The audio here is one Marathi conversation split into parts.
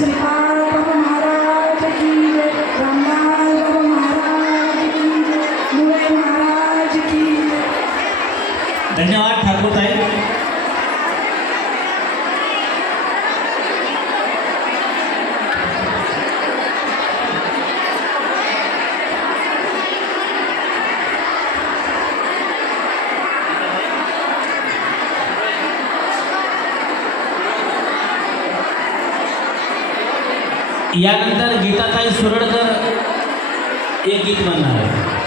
धन्यवाद ठाकूर महाराज की जय रामदास बाबा महाराज की जय मुळे महाराज की जय धन्यवाद ठाकूरताई यानंतर गीताताई सुरडकर एक गीत म्हणणार आहे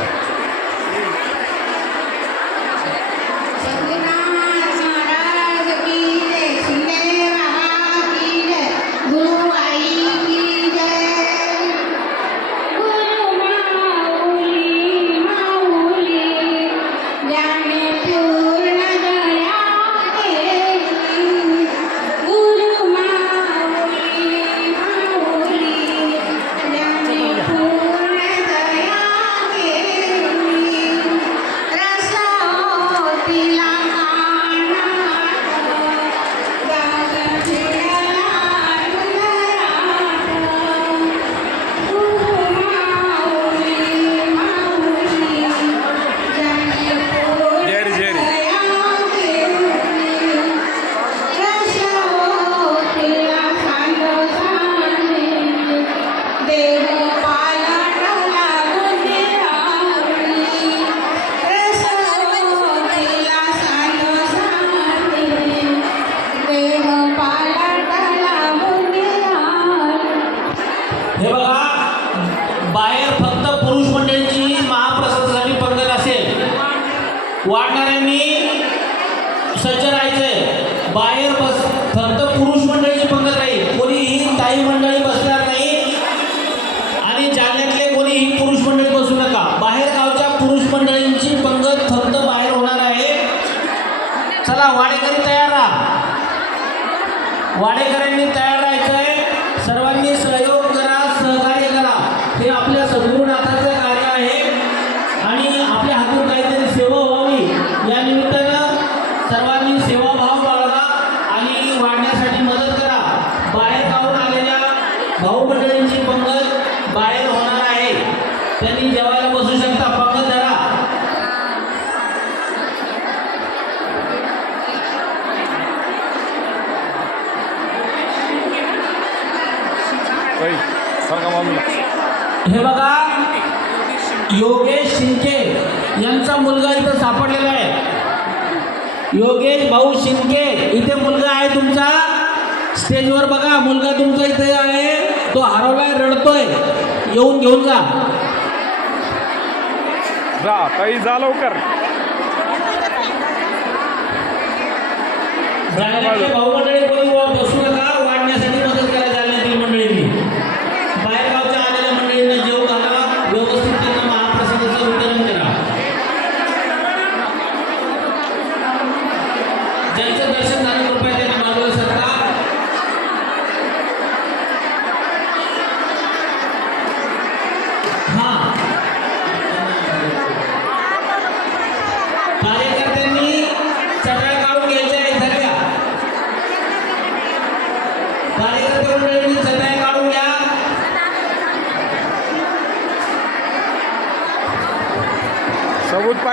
वाढणाऱ्यांनी सज्ज राहायचंय बाहेर बस फक्त पुरुष मंडळीची पंगत राहील कोणीही ताई मंडळी बसणार नाही. आणि जालन्यातले कोणीही पुरुष मंडळी बसू नका. बाहेर गावच्या पुरुष मंडळींची पंगत फक्त बाहेर होणार आहे. चला वाडेकरी तयार राहा. वाडेकरांनी तयार राहायचंय. सर्वांनी सहयोग त्यांनी जेवायला बसू शकता. पंगत धरा हे बघा योगेश शिंके यांचा मुलगा इथं सापडलेला आहे. योगेश भाऊ शिंके इथे मुलगा आहे तुमचा. स्टेजवर बघा मुलगा तुमचा इथे आहे. तो हरवलाय रडतोय. येऊन घेऊन जा. जा काही जा लवकर. जालन्यातले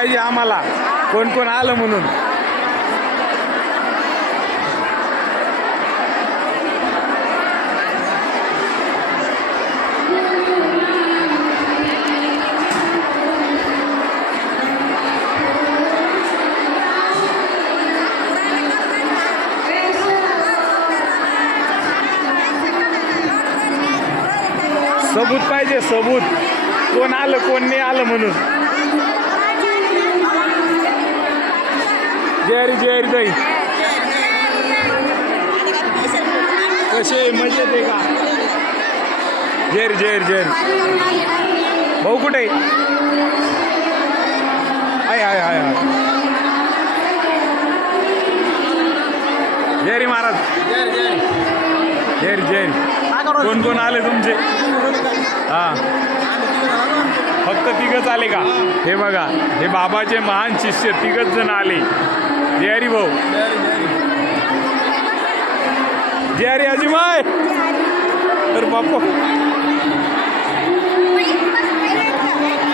पाहिजे आम्हाला. कोण कोण आलं म्हणून. सबूत पाहिजे सबूत. कोण आलं कोण नाही आलं म्हणून. जय जय ताई कसे मजेत आहे का? जेर जेर जेर भाऊ कुठे हाय हाय हाय हाय. जय रे महाराज. जय जय कोण कोण आले तुमचे? हा. फक्त तिघच आले का? हे बघा हे बाबाचे महान शिष्य तिघच जण आले. जयारी भाऊ. जयारी अजिमाय तर बापू.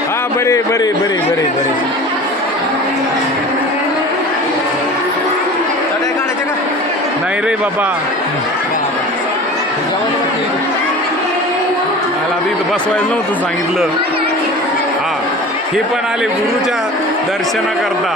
हा बरे बरे बरे बरे बरे. नाही रे बाबा. मला तिथं बसवायला नव्हतं सांगितलं. हा हे पण आले गुरुच्या दर्शनाकरता.